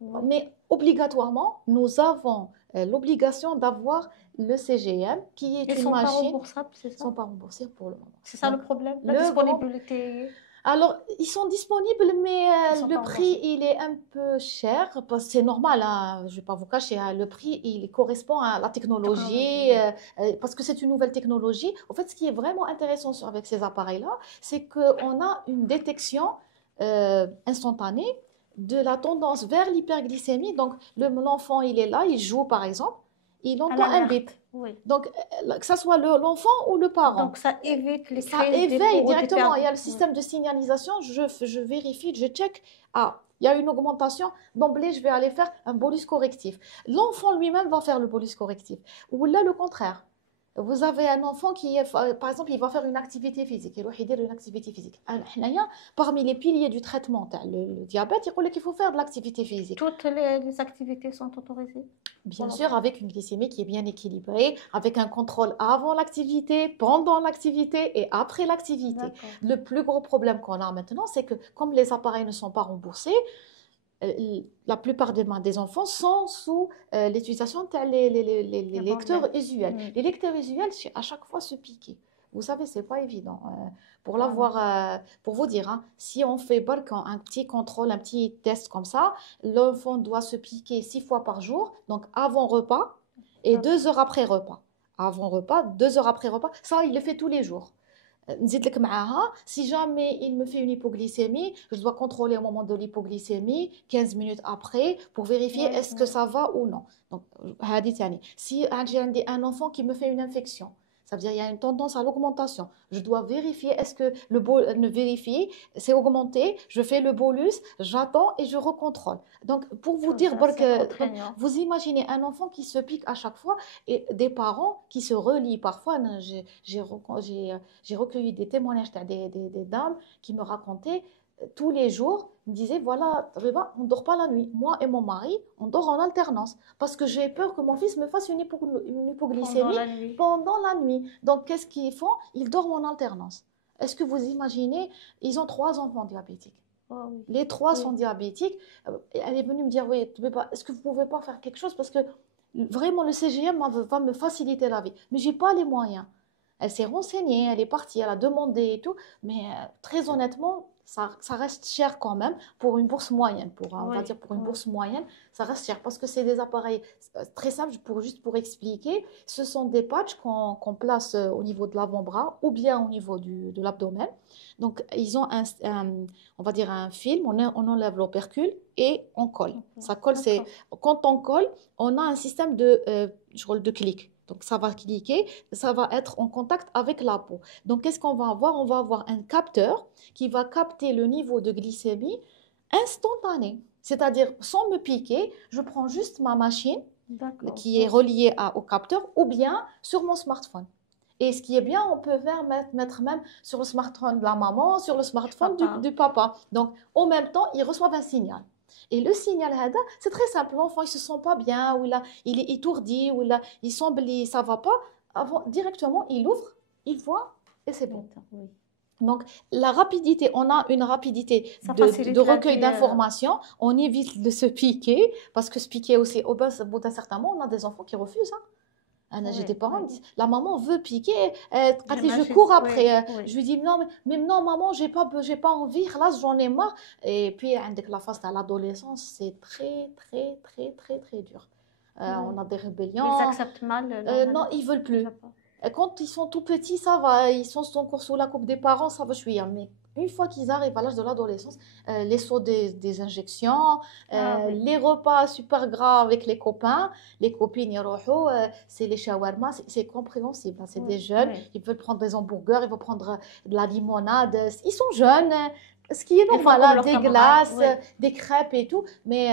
oui. mais obligatoirement, nous avons l'obligation d'avoir le CGM, qui est Ils une sont pas machine, remboursables, c'est qui ne ça? sont pas remboursés pour le moment. C'est ça le Donc, problème, la le grand... disponibilité. Alors, ils sont disponibles, mais Ils sont le pas prix, remboursés. il est un peu cher, parce que c'est normal, hein, je ne vais pas vous cacher, hein, le prix, il correspond à la Technologie, technologie, oui. parce que c'est une nouvelle technologie. En fait, ce qui est vraiment intéressant avec ces appareils-là, c'est qu'on a une détection instantanée de la tendance vers l'hyperglycémie. Donc, l'enfant, il est là, il joue par exemple, il À entend un bip. l'alerte, oui. Donc, que ce soit l'enfant ou le parent, Donc ça évite les ça crises éveille directement. Il y a le oui. système de signalisation, je vérifie, je check. Ah, il y a une augmentation. D'emblée, je vais aller faire un bolus correctif. L'enfant lui-même va faire le bolus correctif. Ou là, le contraire. Vous avez un enfant qui, par exemple, il va faire une activité physique. Il va faire une activité physique. Parmi les piliers du traitement, le diabète, il dit qu'il faut faire de l'activité physique. Toutes les activités sont autorisées pour Bien sûr, l'enfant. avec une glycémie qui est bien équilibrée, avec un contrôle avant l'activité, pendant l'activité et après l'activité. D'accord. Le plus gros problème qu'on a maintenant, c'est que comme les appareils ne sont pas remboursés, la plupart des enfants sont sous l'utilisation les Les lecteurs rebelles. usuels. Les lecteurs usuels, c'est à chaque fois se piquer. Vous savez, c'est pas évident. Pour Voilà. l'avoir, pour vous dire, hein, si on fait un petit contrôle, un petit test comme ça, l'enfant doit se piquer 6 fois par jour, donc avant repas et D'accord. 2 heures après repas. Avant repas, 2 heures après repas. Ça, il le fait tous les jours. نزيد لك معاها si jamais il me fait une hypoglycémie, je dois contrôler au moment de l'hypoglycémie 15 minutes après pour vérifier Oui, est-ce que oui. ça va ou non. Donc هذه ثاني. Si j'ai un enfant qui me fait une infection, ça veut dire il y a une tendance à l'augmentation. Je dois vérifier est-ce que ne vérifier, c'est augmenté, je fais le bolus, j'attends et je recontrôle. Donc pour vous Tout dire ça, c'est contraignant. vous imaginez un enfant qui se pique à chaque fois et des parents qui se relient parfois. J'ai recueilli des témoignages des dames qui me racontaient tous les jours, me disaient voilà, Riba, on ne dort pas la nuit. Moi et mon mari, on dort en alternance parce que j'ai peur que mon fils me fasse une Pendant hypoglycémie la nuit. pendant la nuit. Donc, qu'est-ce qu'ils font? Ils dorment en alternance. Est-ce que vous imaginez? Ils ont 3 enfants diabétiques. Oh, oui. Les 3 sont Oui. diabétiques. Elle est venue me dire, oui, est-ce que vous pouvez pas faire quelque chose? Parce que vraiment, le CGM va me faciliter la vie. Mais j'ai pas les moyens. Elle s'est renseignée, elle est partie, elle a demandé et tout. Mais très honnêtement, ça reste cher quand même pour une bourse moyenne. On va Oui, dire pour une oui. bourse moyenne, ça reste cher parce que c'est des appareils très simples. Juste pour expliquer, ce sont des patchs qu'on place au niveau de l'avant-bras ou bien au niveau de l'abdomen. Donc, ils ont on va dire un film, on enlève l'opercule et on colle. Ça colle, quand on colle, on a un système de clic. Donc, ça va cliquer, ça va être en contact avec la peau. Donc, qu'est-ce qu'on va avoir? On va avoir un capteur qui va capter le niveau de glycémie instantané. C'est-à-dire, sans me piquer, je prends juste ma machine qui est reliée au capteur ou bien sur mon smartphone. Et ce qui est bien, on peut mettre même sur le smartphone de la maman, sur le smartphone du papa. Donc, en même temps, ils reçoivent un signal. Et le signal, c'est très simple. L'enfant, il ne se sent pas bien, ou il est étourdi, ou il semble que ça ne va pas. Directement, il ouvre, il voit, et c'est bon. Oui. Donc, la rapidité, on a une rapidité de recueil d'informations. On évite de se piquer, parce que se piquer aussi, au bout d'un certain moment, on a des enfants qui refusent. J'ai des parents qui me disent, la maman veut piquer, je cours après. Je lui dis, non, mais non, maman, j'ai pas envie, là, j'en ai marre. Et puis, avec la phase de l'adolescence, c'est très, très, très, très, très dur. On a des rébellions. Ils acceptent mal. Non, ils veulent plus. Quand ils sont tout petits, ça va, ils sont encore sous la coupe des parents, ça va chouïa. Mais une fois qu'ils arrivent à l'âge de l'adolescence, les sauts des injections, Ah oui, les repas super gras avec les copains, les copines, c'est les shawarma, c'est compréhensible, hein. C'est des oui, jeunes, oui. ils veulent prendre des hamburgers, ils veulent prendre de la limonade. Ils sont jeunes, ce qui est Ils font normal, comme hein, leurs des camarades, glaces, oui. des crêpes et tout. Mais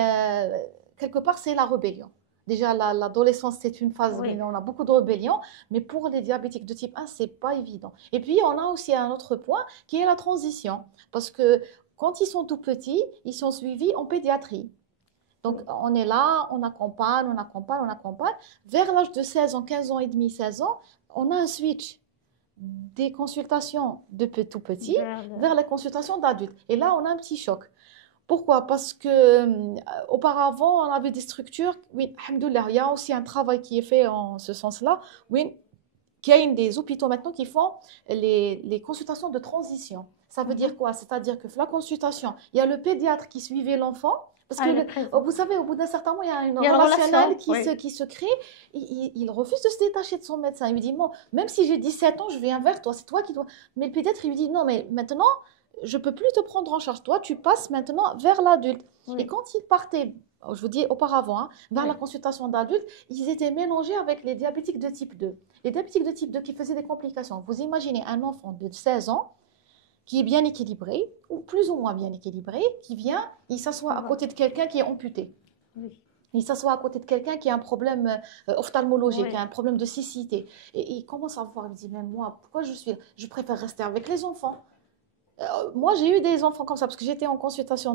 quelque part, c'est la rébellion. Déjà, l'adolescence, c'est une phase où Oui. on a beaucoup de rébellion. Mais pour les diabétiques de type 1, c'est pas évident. Et puis, on a aussi un autre point qui est la transition. Parce que quand ils sont tout petits, ils sont suivis en pédiatrie. Donc, Oui. on est là, on accompagne, on accompagne, on accompagne. Vers l'âge de 16 ans, 15 ans et demi, 16 ans, on a un switch des consultations de tout petit Vers le- vers les consultations d'adultes. Et là, on a un petit choc. Pourquoi? Parce que auparavant, on avait des structures, oui, alhamdoulilah, il y a aussi un travail qui est fait en ce sens-là, oui, qu'il y a des hôpitaux maintenant qui font les consultations de transition. Ça veut dire Mhm. quoi? C'est-à-dire que la consultation, il y a le pédiatre qui suivait l'enfant, parce Ah, que il est présent. vous savez, au bout d'un certain moment, il y a une Il y a une relationnelle relation, oui. qui se crée. Il refuse de se détacher de son médecin. Il lui dit, bon, même si j'ai 17 ans, je viens vers toi, c'est toi qui dois. Mais le pédiatre, il lui dit, non, mais maintenant, je ne peux plus te prendre en charge. Toi, tu passes maintenant vers l'adulte. Et Oui, quand il partait, je vous dis auparavant, hein, vers la oui. consultation d'adulte, ils étaient mélangés avec les diabétiques de type 2. Les diabétiques de type 2 qui faisaient des complications. Vous imaginez un enfant de 16 ans qui est bien équilibré, ou plus ou moins bien équilibré, qui vient, il s'assoit à Voilà. côté de quelqu'un qui est amputé. Oui, Il s'assoit à côté de quelqu'un qui a un problème ophtalmologique, oui. un problème de cécité. Et il commence à voir, il me dit, même moi, pourquoi je suis là? Je préfère rester avec les enfants. Moi, j'ai eu des enfants comme ça parce que j'étais en consultation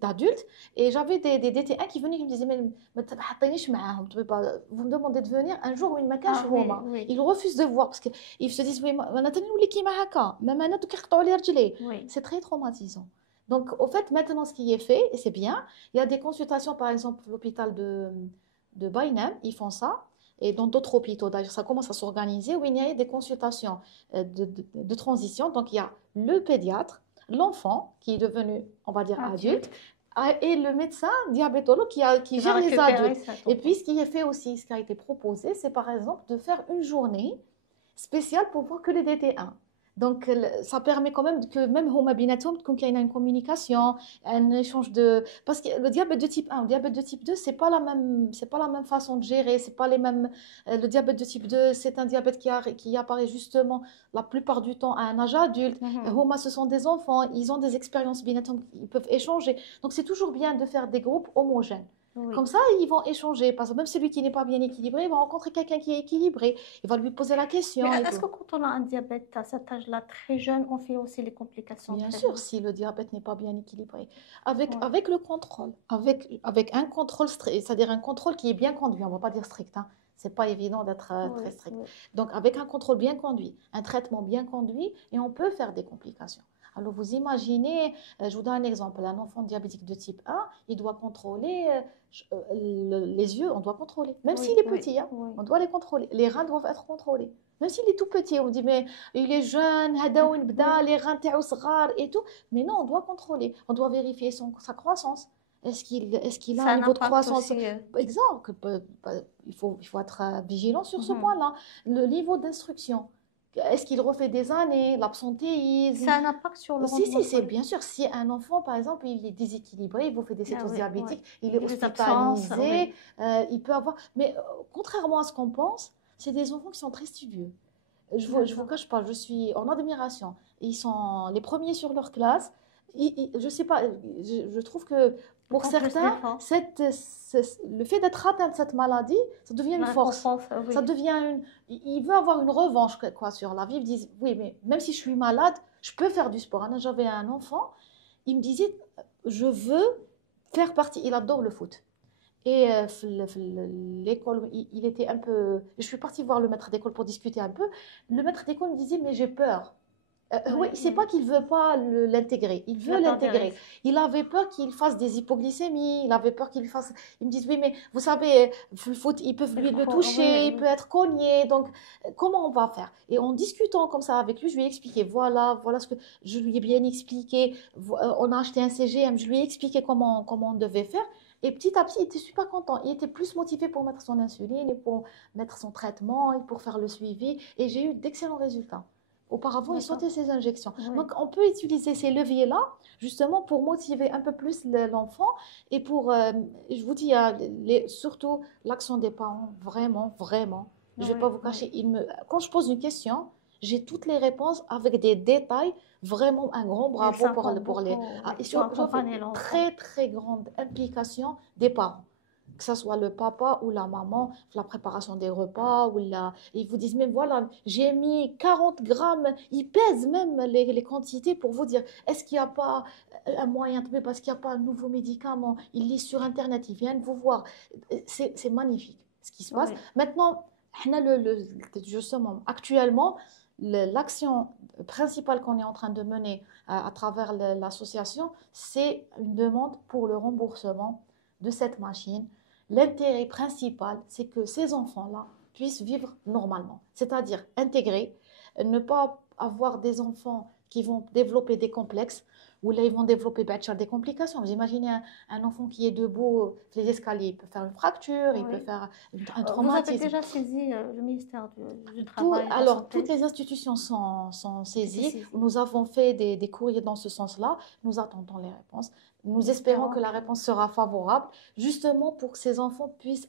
d'adultes et j'avais des DT1 qui venaient qui me disaient mais vous me demandez de venir un jour où ils me cachent Ah oui, Roma. oui, Ils refusent de voir parce qu'ils se disent oui, même oui. c'est très traumatisant. Donc, au fait, maintenant, ce qui est fait, et c'est bien, il y a des consultations, par exemple, l'hôpital de Bainam, ils font ça. Et dans d'autres hôpitaux, d'ailleurs, ça commence à s'organiser où il y a des consultations de transition. Donc, il y a le pédiatre, l'enfant qui est devenu, on va dire, adulte, Adulte et le médecin diabétologue qui qui va gère les récupérer adultes. cet Et puis, enfant. ce qui est fait aussi, ce qui a été proposé, c'est par exemple de faire une journée spéciale pour voir que les DT1. Donc, ça permet quand même que même Homa Binatom, qu'il y ait une communication, un échange de. Parce que le diabète de type 1, le diabète de type 2, c'est pas la même façon de gérer, c'est pas les mêmes. Le diabète de type 2, c'est un diabète qui apparaît justement la plupart du temps à un âge adulte. Mhm. Homa, ce sont des enfants, ils ont des expériences Binatom, ils peuvent échanger. Donc, c'est toujours bien de faire des groupes homogènes. Oui. Comme ça, ils vont échanger. Parce que même celui qui n'est pas bien équilibré, il va rencontrer quelqu'un qui est équilibré. Il va lui poser la Mais question et est-ce tout. que quand on a un diabète à cet âge-là très jeune, on fait aussi les complications Bien très sûr, jeunes? si le diabète n'est pas bien équilibré. Ouais. Avec le contrôle, avec un contrôle strict, c'est-à-dire un contrôle qui est bien conduit, on ne va pas dire strict, hein. C'est pas évident d'être très Oui, strict. oui. Donc, avec un contrôle bien conduit, un traitement bien conduit, et on peut faire des complications. Alors, vous imaginez, je vous donne un exemple, un enfant diabétique de type 1, il doit contrôler les yeux, on doit contrôler. Même Oui, s'il est oui, petit, hein, oui. on doit les contrôler. Les reins doivent être contrôlés. Même s'il est tout petit, on dit, mais il est jeune, هذا وين بدا, Oui. les reins تاعو صغار et tout. Mais non, on doit contrôler. On doit vérifier sa croissance. Est-ce qu'il a Ça un a un niveau de impact croissance aussi. exemple? Il faut être vigilant sur ce Mhm. point-là. Le niveau d'instruction. Est-ce qu'il refait des années, l'absentéisme? Ça a un impact sur le Si, rendement si, c'est scolaire. bien sûr. Si un enfant, par exemple, il est déséquilibré, il vous fait des Ah cétoses oui, oui. diabétiques, il est Les absences, hospitalisé, oui. il peut avoir. Mais contrairement à ce qu'on pense, c'est des enfants qui sont très studieux. Je vous D'accord. cache pas, je suis en admiration. Ils sont les premiers sur leur classe. Je sais pas, je trouve que Ils pour font plus certains, d'efforts. le fait d'être atteint de cette maladie, ça devient une La force. récompense, Ça oui. devient il veut avoir une revanche quoi, sur la vie. Ils disent, oui, mais même si je suis malade, je peux faire du sport. J'avais un enfant, il me disait, je veux faire partie, il adore le foot. Et l'école, il était un peu. Je suis partie voir le maître d'école pour discuter un peu. Le maître d'école me disait, mais j'ai peur. Oui, Oui, c'est oui. pas qu'il veut pas l'intégrer, il Il a veut peur des l'intégrer. risques. Il avait peur qu'il fasse des hypoglycémies, il avait peur qu'il fasse. Ils me disent, oui, mais vous savez, le foot, ils peuvent lui le Oui, toucher, il peut oui. être cogné, donc comment on va faire? Et en discutant comme ça avec lui, je lui ai expliqué, voilà ce que je lui ai bien expliqué. On a acheté un CGM, je lui ai expliqué comment on devait faire. Et petit à petit, il était super content. Il était plus motivé pour mettre son insuline et pour mettre son traitement et pour faire le suivi. Et j'ai eu d'excellents résultats. Auparavant, il D'accord. sautait ses injections. Oui. Donc, on peut utiliser ces leviers-là justement pour motiver un peu plus l'enfant et pour, je vous dis, il y a surtout l'action des parents, vraiment, vraiment. Je ne vais Oui, pas vous oui. cacher, quand je pose une question, j'ai toutes les réponses avec des détails. Vraiment, un grand Ils bravo s'informent pour les. beaucoup, Ah, oui, et pour j'en fais accompagner une l'enfant. très, très grande implication des parents. Que ce soit le papa ou la maman, la préparation des repas, ils vous disent même voilà, j'ai mis 40 grammes, ils pèsent même les quantités pour vous dire est-ce qu'il n'y a pas un moyen de mais parce qu'il n'y a pas un nouveau médicament, ils lisent sur internet, ils viennent vous voir. C'est magnifique ce qui se passe. Oui. Maintenant, justement, actuellement, l'action principale qu'on est en train de mener à travers l'association, c'est une demande pour le remboursement de cette machine. L'intérêt principal, c'est que ces enfants-là puissent vivre normalement, c'est-à-dire intégrer, ne pas avoir des enfants qui vont développer des complexes, ou là ils vont développer des complications. Vous imaginez un enfant qui est debout les escaliers, il peut faire une fracture, il peut Oui. faire un Vous avez traumatisme. déjà saisi le ministère du Travail et de la Alors, toutes Santé? les institutions sont Été saisies. saisi. Nous avons fait des courriers dans ce sens-là. Nous attendons les réponses. Nous espérons Espérons que la que réponse sera favorable, justement pour que ces enfants puissent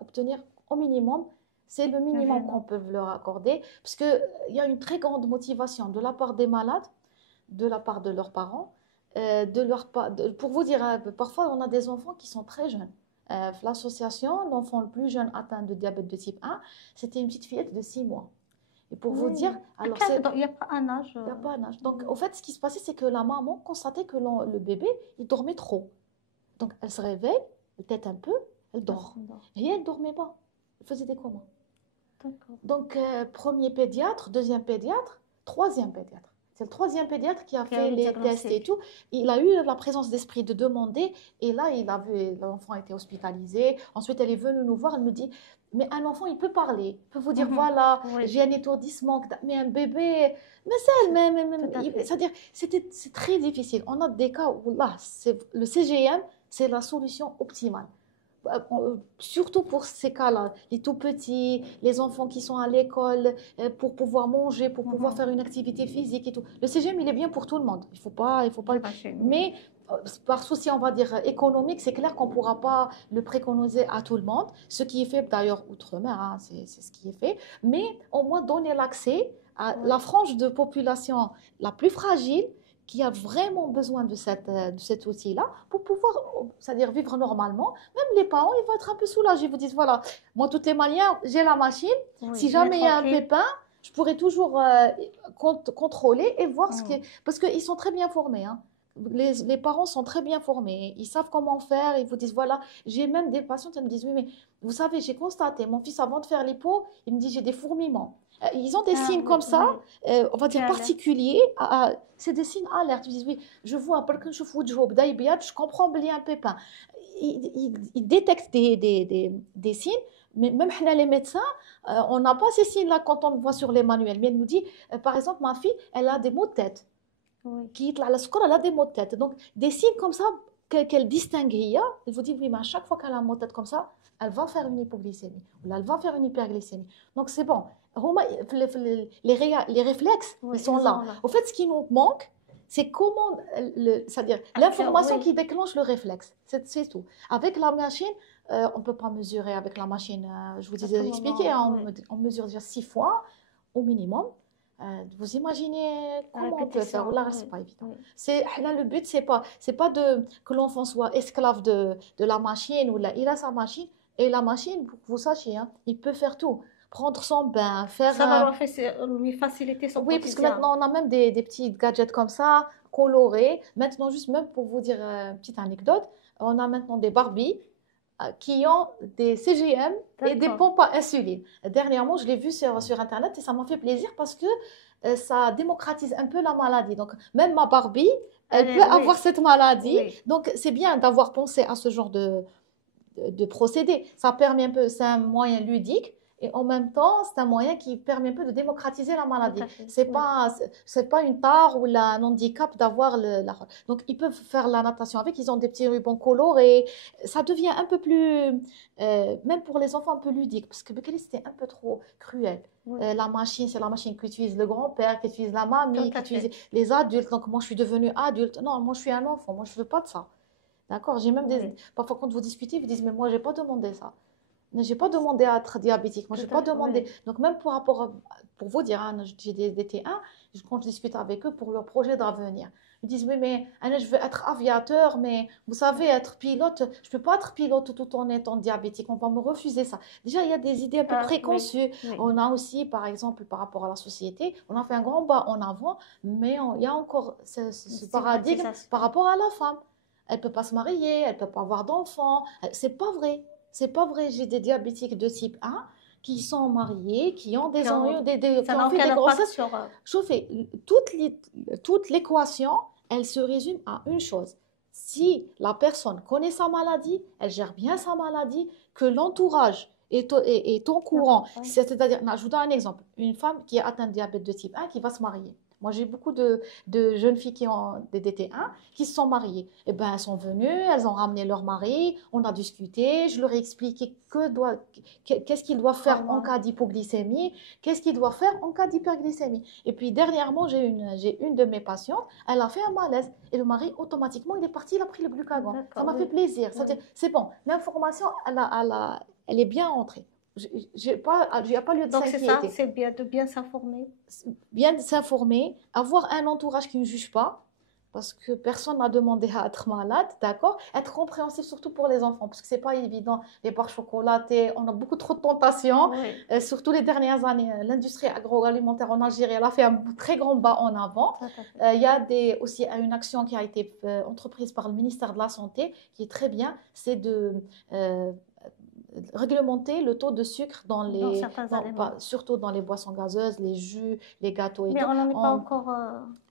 obtenir au minimum, c'est le le minimum qu'on Vietnam. peut leur accorder, parce qu'il y a une très grande motivation de la part des malades, de la part de leurs parents, pour vous dire, parfois on a des enfants qui sont très jeunes. L'association, l'enfant le plus jeune atteint de diabète de type 1, c'était une petite fillette de 6 mois. Et pour vous dire, Oui. alors Il n'y a pas un âge. il n'y a pas un âge. Donc, au fait, ce qui se passait, c'est que la maman constatait que le bébé, il dormait trop. Donc, elle se réveille, elle tête un peu, elle dort. Et elle ne dormait pas. Elle faisait des comas. D'accord. Donc, premier pédiatre, deuxième pédiatre, troisième pédiatre. C'est le troisième pédiatre qui a Qui a fait eu le les tests et diagnostic. tout. Il a eu la présence d'esprit de demander. Et là, il a vu, l'enfant a été hospitalisé. Ensuite, elle est venue nous voir. Elle me dit, mais un enfant, il peut parler. Il peut vous dire, voilà, Oui, j'ai un étourdissement. Mais un bébé, mais c'est tout à fait. c'est-à-dire, c'est très difficile. On a des cas où là, le CGM, c'est la solution optimale. Surtout pour ces cas-là, les tout petits, les enfants qui sont à l'école, pour pouvoir manger, pour pouvoir faire une activité physique et tout. Le CGM, il est bien pour tout le monde. Il faut pas. J'imagine. Mais par souci, on va dire, économique, c'est clair qu'on ne pourra pas le préconiser à tout le monde. Ce qui est fait d'ailleurs outre-mer, hein, c'est ce qui est fait. Mais au moins donner l'accès à la frange de population la plus fragile qui a vraiment besoin de cet outil-là pour pouvoir, c'est-à-dire vivre normalement. Même les parents, ils vont être un peu soulagés. Ils vous disent, voilà, moi, toutes les manières, j'ai la machine. Oui, Si il est jamais il y a un tranquille. pépin, je pourrais toujours contrôler et voir ce qui. Parce qu'ils sont très bien formés. Hein. Les parents sont très bien formés. Ils savent comment faire. Ils vous disent, voilà, j'ai même des patientes qui me disent, oui, mais vous savez, j'ai constaté, mon fils, avant de faire l'hypo, il me dit, j'ai des fourmillements. Ils ont des Ah, signes oui, comme ça, oui. on va dire Alerte. particuliers. C'est des signes alertes. Ils disent, oui, je vois, je comprends bien un pépin. Ils détectent des signes, mais même les médecins, on n'a pas ces signes-là quand on le voit sur les manuels. Mais elle nous dit, par exemple, ma fille, elle a des maux de tête. Oui. Qui la score, elle a des maux de tête. Donc, des signes comme ça qu'elle distingue, elle vous dit, oui, mais à chaque fois qu'elle a un mot de tête comme ça, elle va faire une hypoglycémie ou là, elle va faire une hyperglycémie. Donc, c'est bon. Les réflexes, Oui, ils sont ils là. ont là. Au fait, ce qui nous manque, c'est comment, c'est-à-dire l'information oui. qui déclenche le réflexe. C'est tout. Avec la machine, on ne peut pas mesurer avec la machine. Je vous À ai tout expliqué, moment, hein, oui. on mesure déjà 6 fois au minimum. Vous imaginez La comment on peut faire? répétition, Là, oui. c'est pas évident. Oui. Là, le but, c'est pas que l'enfant soit esclave de la machine ou là, il a sa machine et la machine, pour que vous sachiez, hein, il peut faire tout. Prendre son bain, faire Ça va un. lui faciliter son Oui, parce que quotidien. maintenant, on a même des petits gadgets comme ça, colorés. Maintenant, juste même pour vous dire une petite anecdote, on a maintenant des Barbie qui ont des CGM et des D'accord. pompes à insuline. Dernièrement, je l'ai vu sur Internet et ça m'a fait plaisir parce que ça démocratise un peu la maladie. Donc, même ma Barbie, elle peut Oui. avoir cette maladie. Oui. Donc, c'est bien d'avoir pensé à ce genre de procédé. Ça permet un peu, c'est un moyen ludique et en même temps, c'est un moyen qui permet un peu de démocratiser la Tout maladie. à fait. C'est Oui. pas, c'est pas une tare ou un handicap d'avoir Donc, ils peuvent faire la natation avec, ils ont des petits rubans colorés. Ça devient un peu plus, même pour les enfants, un peu ludique, parce que Bekele, c'était un peu trop cruel. Oui. La machine, c'est la machine qu'utilise le grand-père, qu'utilise la Tout mamie, à qu'utilise fait. les adultes. Donc, moi, je suis devenue adulte. Non, moi, je suis un enfant. Moi, je veux pas de ça. D'accord? J'ai même des... Oui. Parfois, quand vous discutez, vous dites, mais moi, j'ai pas demandé ça. J'ai pas demandé à être diabétique. Moi, Tout j'ai à pas fait. demandé. Oui. Donc, même pour vous dire, hein, j'ai des T1, quand je discute avec eux pour leur projet d'avenir, ils disent, oui, mais Anna, je veux être aviateur, mais vous savez, être pilote, je peux pas être pilote tout en étant diabétique. On va me refuser ça. Déjà, il y a des idées un peu Ah, oui. préconçues. Oui. On a aussi, par exemple, par rapport à la société, on a fait un grand pas en avant, mais il y a encore Une ce paradigme par stigmatisation. rapport à la femme. Elle peut pas se marier, elle peut pas avoir d'enfants. C'est pas vrai. C'est pas vrai. J'ai des diabétiques de type 1 qui sont mariés, qui ont Qui ont- qui Ça ont n'a fait aucun des impact grossesses. sur. Chauffez, toute l'équation, elle se résume à une chose. Si la personne connaît sa maladie, elle gère bien sa maladie, que l'entourage est au courant. D'accord. Oui. C'est-à-dire, je vous donne un exemple. Une femme qui a atteint le diabète de type 1 qui va se marier. Moi, j'ai beaucoup de jeunes filles qui ont des DT1 qui se sont mariées. Eh ben, elles sont venues, elles ont ramené leur mari, on a discuté, je leur ai expliqué qu'est-ce qu'ils doivent faire en Vraiment. cas d'hypoglycémie, qu'est-ce qu'ils doivent faire en cas d'hyperglycémie. Et puis, dernièrement, j'ai une de mes patientes, elle a fait un malaise. Et le mari, automatiquement, il est parti, il a pris le glucagon. Ça D'accord. m'a fait Oui. plaisir. Ça veut Oui. dire, c'est bon, l'information, elle est bien entrée. Il n'y a pas lieu de Donc c'est ça, s'inquiéter. c'est bien de bien s'informer. Bien s'informer, avoir un entourage qui ne juge pas, parce que personne n'a demandé à être malade, d'accord? Être compréhensif surtout pour les enfants, parce que c'est pas évident, les barres chocolatées, on a beaucoup trop de tentations, Oui. surtout les dernières années. L'industrie agroalimentaire en Algérie, elle a fait un très grand pas en avant. Tout à fait. Il y a aussi une action qui a été entreprise par le ministère de la Santé, qui est très bien, c'est de euh, réglementer le taux de sucre Dans certains aliments. surtout dans les boissons gazeuses, les jus, les gâteaux et Mais tout. on n'en est pas encore.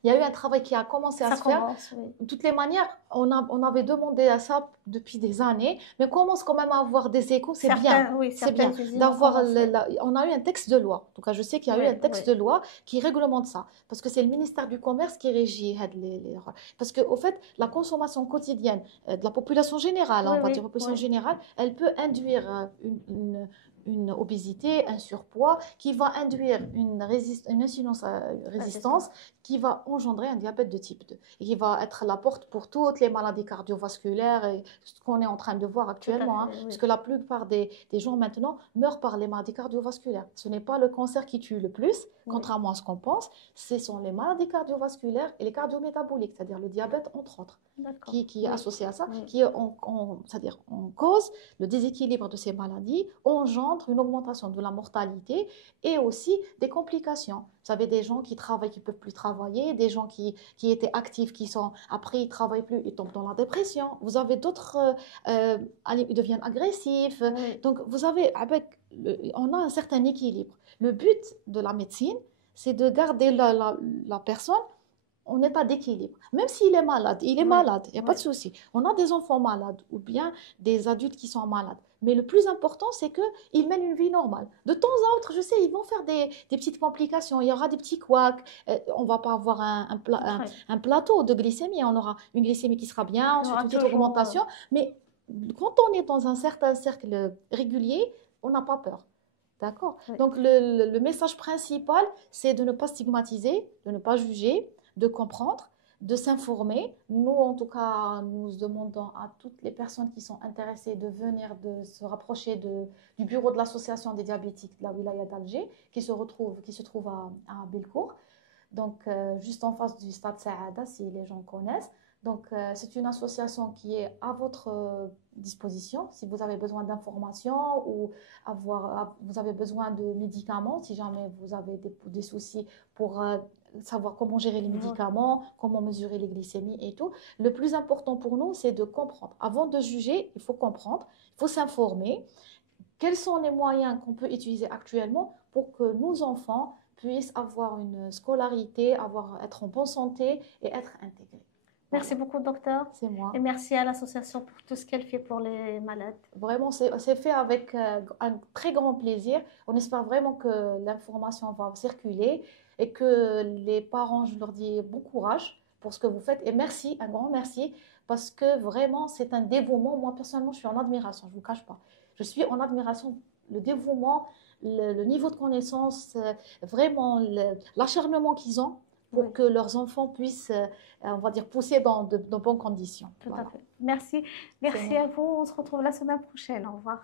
Il y a eu un travail qui a commencé à Ça se faire. commence, oui. De toutes les manières, on avait demandé à ça depuis des années, mais on commence quand même à avoir des échos, c'est bien. Certains, oui, C'est bien certaines usines ont d'avoir. commencé. On a eu un texte de loi. En tout cas, je sais qu'il y a eu Oui, un texte oui. de loi qui réglemente ça. Parce que c'est le ministère du Commerce qui régit parce qu'au fait, la consommation quotidienne de la population générale, hein, Oui, on va dire oui, population oui. générale, elle peut induire une obésité, un surpoids, qui va induire une insuffisance résistance, qui va engendrer un diabète de type 2 et qui va être la porte pour toutes les maladies cardiovasculaires et ce qu'on est en train de voir Tout à actuellement, hein, fait, oui. parce que la plupart des gens maintenant meurent par les maladies cardiovasculaires. Ce n'est pas le cancer qui tue le plus, Oui. contrairement à ce qu'on pense, ce sont les maladies cardiovasculaires et les cardiométaboliques, c'est-à-dire le diabète entre autres, D'accord. qui est Oui, associé à ça, oui. qui est c'est-à-dire en cause le déséquilibre de ces maladies, engendre une augmentation de la mortalité et aussi des complications. Vous savez, des gens qui travaillent, qui ne peuvent plus travailler, des gens qui étaient actifs, après, ils ne travaillent plus, ils tombent dans la dépression. Vous avez d'autres, ils deviennent agressifs. Oui. Donc, vous avez, on a un certain équilibre. Le but de la médecine, c'est de garder la personne en état d'équilibre. Même s'il est malade, il est Oui. malade, il n'y a pas Oui. de souci. On a des enfants malades ou bien des adultes qui sont malades. Mais le plus important, c'est qu'ils mènent une vie normale. De temps à autre, je sais, ils vont faire des petites complications. Il y aura des petits couacs. On ne va pas avoir Oui. un plateau de glycémie. On aura une glycémie qui sera bien, Il y ensuite aura une petite toujours. augmentation. Mais quand on est dans un certain cercle régulier, on n'a pas peur. D'accord? Oui. Donc, le message principal, c'est de ne pas stigmatiser, de ne pas juger, de comprendre, de s'informer. Nous, en tout cas, nous demandons à toutes les personnes qui sont intéressées de venir, de se rapprocher du bureau de l'association des diabétiques de la wilaya d'Alger, qui se trouve à Belcourt. Donc, juste en face du stade Saada, si les gens connaissent. Donc, c'est une association qui est à votre disposition si vous avez besoin d'informations ou vous avez besoin de médicaments, si jamais vous avez des soucis pour savoir comment gérer les médicaments, comment mesurer les glycémies et tout. Le plus important pour nous, c'est de comprendre. Avant de juger, il faut comprendre, il faut s'informer. Quels sont les moyens qu'on peut utiliser actuellement pour que nos enfants puissent avoir une scolarité, être en bonne santé et être intégrés? Merci beaucoup, docteur. C'est moi. Et merci à l'association pour tout ce qu'elle fait pour les malades. Vraiment, c'est fait avec un très grand plaisir. On espère vraiment que l'information va circuler et que les parents, je leur dis bon courage pour ce que vous faites. Et merci, un grand merci, parce que vraiment, c'est un dévouement. Moi, personnellement, je suis en admiration, je ne vous cache pas. Je suis en admiration, le dévouement, le niveau de connaissance, vraiment l'acharnement qu'ils ont pour Oui, que leurs enfants puissent, on va dire, pousser dans de bonnes conditions. tout à Voilà. fait. Merci. C'est Merci moi. à vous. On se retrouve la semaine prochaine. Au revoir.